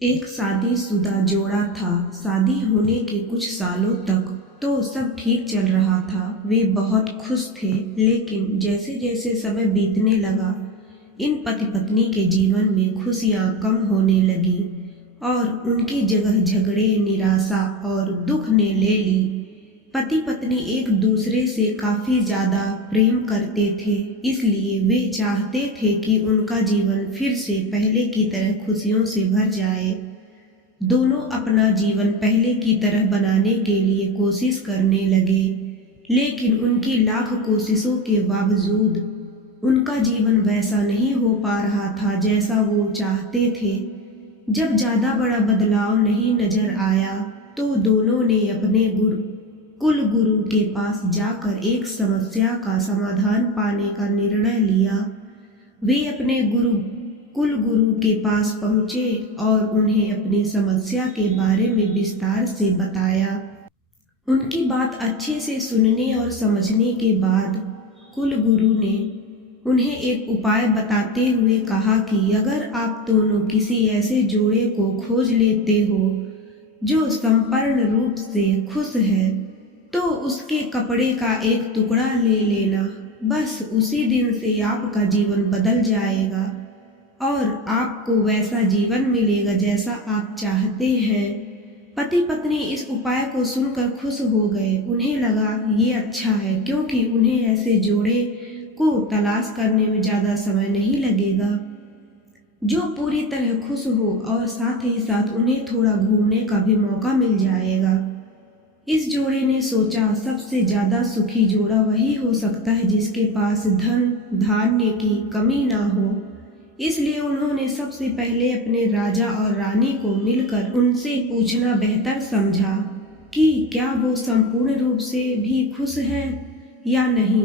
एक शादीशुदा जोड़ा था। शादी होने के कुछ सालों तक तो सब ठीक चल रहा था। वे बहुत खुश थे, लेकिन जैसे जैसे समय बीतने लगा, इन पति पत्नी के जीवन में खुशियां कम होने लगी और उनकी जगह झगड़े, निराशा और दुख ने ले ली। पति पत्नी एक दूसरे से काफी ज्यादा प्रेम करते थे, इसलिए वे चाहते थे कि उनका जीवन फिर से पहले की तरह खुशियों से भर जाए। दोनों अपना जीवन पहले की तरह बनाने के लिए कोशिश करने लगे, लेकिन उनकी लाख कोशिशों के बावजूद उनका जीवन वैसा नहीं हो पा रहा था जैसा वो चाहते थे। जब ज्यादा बड़ा बदलाव नहीं नजर आया, तो दोनों ने अपने कुल गुरु के पास जाकर एक समस्या का समाधान पाने का निर्णय लिया। वे अपने कुल गुरु के पास पहुँचे और उन्हें अपनी समस्या के बारे में विस्तार से बताया। उनकी बात अच्छे से सुनने और समझने के बाद कुल गुरु ने उन्हें एक उपाय बताते हुए कहा कि अगर आप दोनों किसी ऐसे जोड़े को खोज लेते हो जो संपूर्ण रूप से खुश है, तो उसके कपड़े का एक टुकड़ा ले लेना। बस उसी दिन से आपका जीवन बदल जाएगा और आपको वैसा जीवन मिलेगा जैसा आप चाहते हैं। पति पत्नी इस उपाय को सुनकर खुश हो गए। उन्हें लगा ये अच्छा है, क्योंकि उन्हें ऐसे जोड़े को तलाश करने में ज़्यादा समय नहीं लगेगा जो पूरी तरह खुश हो, और साथ ही साथ उन्हें थोड़ा घूमने का भी मौका मिल जाएगा। इस जोड़े ने सोचा, सबसे ज़्यादा सुखी जोड़ा वही हो सकता है जिसके पास धन धान्य की कमी ना हो। इसलिए उन्होंने सबसे पहले अपने राजा और रानी को मिलकर उनसे पूछना बेहतर समझा कि क्या वो संपूर्ण रूप से भी खुश हैं या नहीं।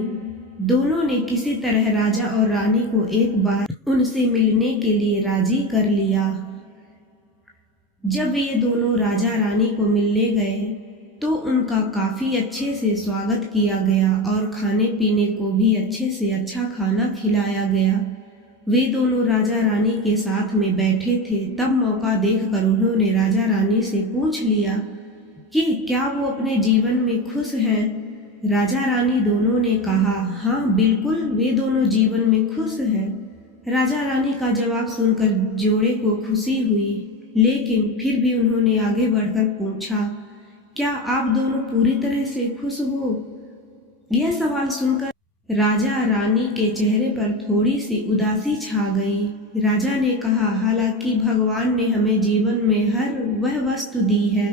दोनों ने किसी तरह राजा और रानी को एक बार उनसे मिलने के लिए राजी कर लिया। जब ये दोनों राजा रानी को मिलने गए, तो उनका काफ़ी अच्छे से स्वागत किया गया और खाने पीने को भी अच्छे से अच्छा खाना खिलाया गया। वे दोनों राजा रानी के साथ में बैठे थे। तब मौका देखकर उन्होंने राजा रानी से पूछ लिया कि क्या वो अपने जीवन में खुश हैं। राजा रानी दोनों ने कहा, हाँ बिल्कुल, वे दोनों जीवन में खुश हैं। राजा रानी का जवाब सुनकर जोड़े को खुशी हुई, लेकिन फिर भी उन्होंने आगे बढ़कर पूछा, क्या आप दोनों पूरी तरह से खुश हो? यह सवाल सुनकर राजा रानी के चेहरे पर थोड़ी सी उदासी छा गई। राजा ने कहा, हालांकि भगवान ने हमें जीवन में हर वह वस्तु दी है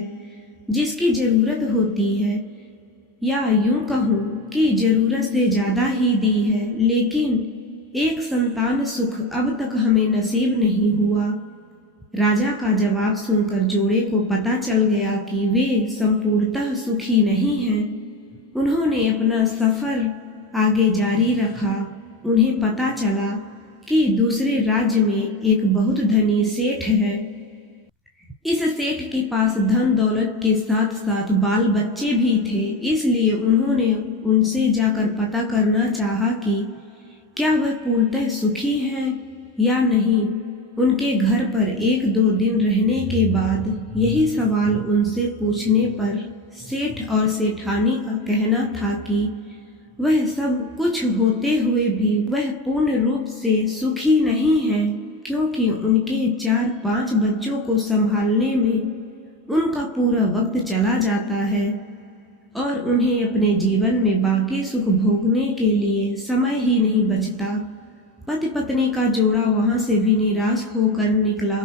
जिसकी जरूरत होती है, या यूं कहूँ कि जरूरत से ज़्यादा ही दी है, लेकिन एक संतान सुख अब तक हमें नसीब नहीं हुआ। राजा का जवाब सुनकर जोड़े को पता चल गया कि वे संपूर्णतः सुखी नहीं हैं। उन्होंने अपना सफ़र आगे जारी रखा। उन्हें पता चला कि दूसरे राज्य में एक बहुत धनी सेठ है। इस सेठ के पास धन दौलत के साथ साथ बाल बच्चे भी थे, इसलिए उन्होंने उनसे जाकर पता करना चाहा कि क्या वह पूर्णतः सुखी हैं या नहीं। उनके घर पर एक दो दिन रहने के बाद यही सवाल उनसे पूछने पर सेठ और सेठानी का कहना था कि वह सब कुछ होते हुए भी वह पूर्ण रूप से सुखी नहीं है, क्योंकि उनके 4-5 बच्चों को संभालने में उनका पूरा वक्त चला जाता है और उन्हें अपने जीवन में बाकी सुख भोगने के लिए समय ही नहीं बचता। पति पत्नी का जोड़ा वहाँ से भी निराश होकर निकला।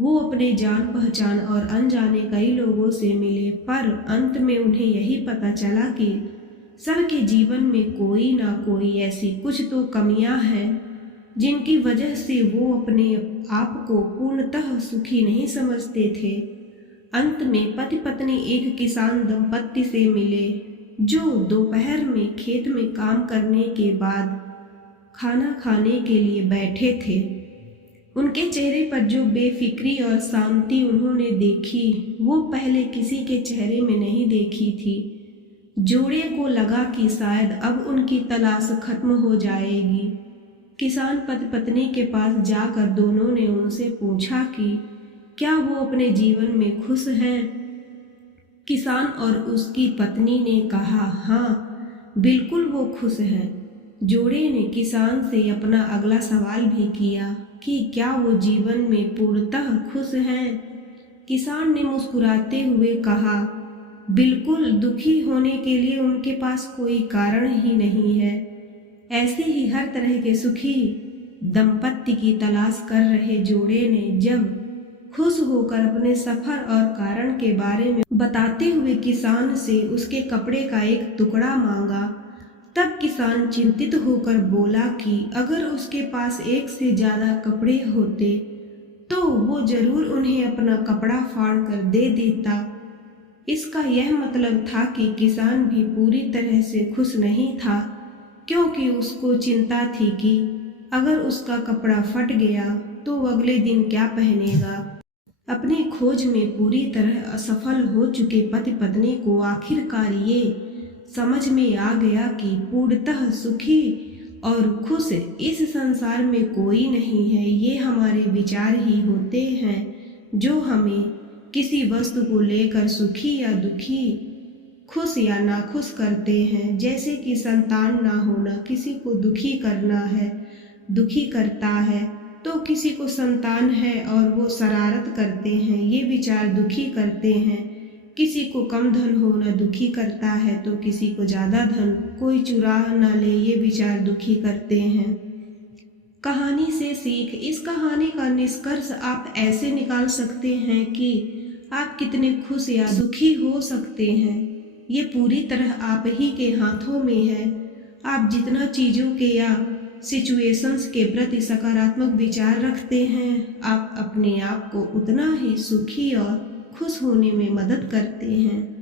वो अपने जान पहचान और अनजाने कई लोगों से मिले, पर अंत में उन्हें यही पता चला कि सबके जीवन में कोई ना कोई ऐसी कुछ तो कमियां हैं जिनकी वजह से वो अपने आप को पूर्णतः सुखी नहीं समझते थे। अंत में पति पत्नी एक किसान दंपत्ति से मिले जो दोपहर में खेत में काम करने के बाद खाना खाने के लिए बैठे थे। उनके चेहरे पर जो बेफिक्री और शांति उन्होंने देखी, वो पहले किसी के चेहरे में नहीं देखी थी। जोड़े को लगा कि शायद अब उनकी तलाश खत्म हो जाएगी। किसान पति पत्नी के पास जाकर दोनों ने उनसे पूछा कि क्या वो अपने जीवन में खुश हैं? किसान और उसकी पत्नी ने कहा, हाँ, बिल्कुल वो खुश हैं। जोड़े ने किसान से अपना अगला सवाल भी किया कि क्या वो जीवन में पूर्णतः खुश हैं? किसान ने मुस्कुराते हुए कहा, बिल्कुल, दुखी होने के लिए उनके पास कोई कारण ही नहीं है। ऐसे ही हर तरह के सुखी दंपत्ति की तलाश कर रहे जोड़े ने जब खुश होकर अपने सफर और कारण के बारे में बताते हुए किसान से उसके कपड़े का एक टुकड़ा मांगा, तब किसान चिंतित होकर बोला कि अगर उसके पास एक से ज़्यादा कपड़े होते तो वो जरूर उन्हें अपना कपड़ा फाड़ कर दे देता। इसका यह मतलब था कि किसान भी पूरी तरह से खुश नहीं था, क्योंकि उसको चिंता थी कि अगर उसका कपड़ा फट गया तो वो अगले दिन क्या पहनेगा। अपनी खोज में पूरी तरह असफल हो चुके पति पत्नी को आखिरकार ये समझ में आ गया कि पूर्णतः सुखी और खुश इस संसार में कोई नहीं है। ये हमारे विचार ही होते हैं जो हमें किसी वस्तु को लेकर सुखी या दुखी, खुश या नाखुश करते हैं। जैसे कि संतान ना होना किसी को दुखी करता है, तो किसी को संतान है और वो शरारत करते हैं, ये विचार दुखी करते हैं। किसी को कम धन होना दुखी करता है, तो किसी को ज़्यादा धन कोई चुरा ना ले, ये विचार दुखी करते हैं। कहानी से सीख। इस कहानी का निष्कर्ष आप ऐसे निकाल सकते हैं कि आप कितने खुश या सुखी हो सकते हैं, ये पूरी तरह आप ही के हाथों में है। आप जितना चीज़ों के या सिचुएशंस के प्रति सकारात्मक विचार रखते हैं, आप अपने आप को उतना ही सुखी और खुश होने में मदद करते हैं।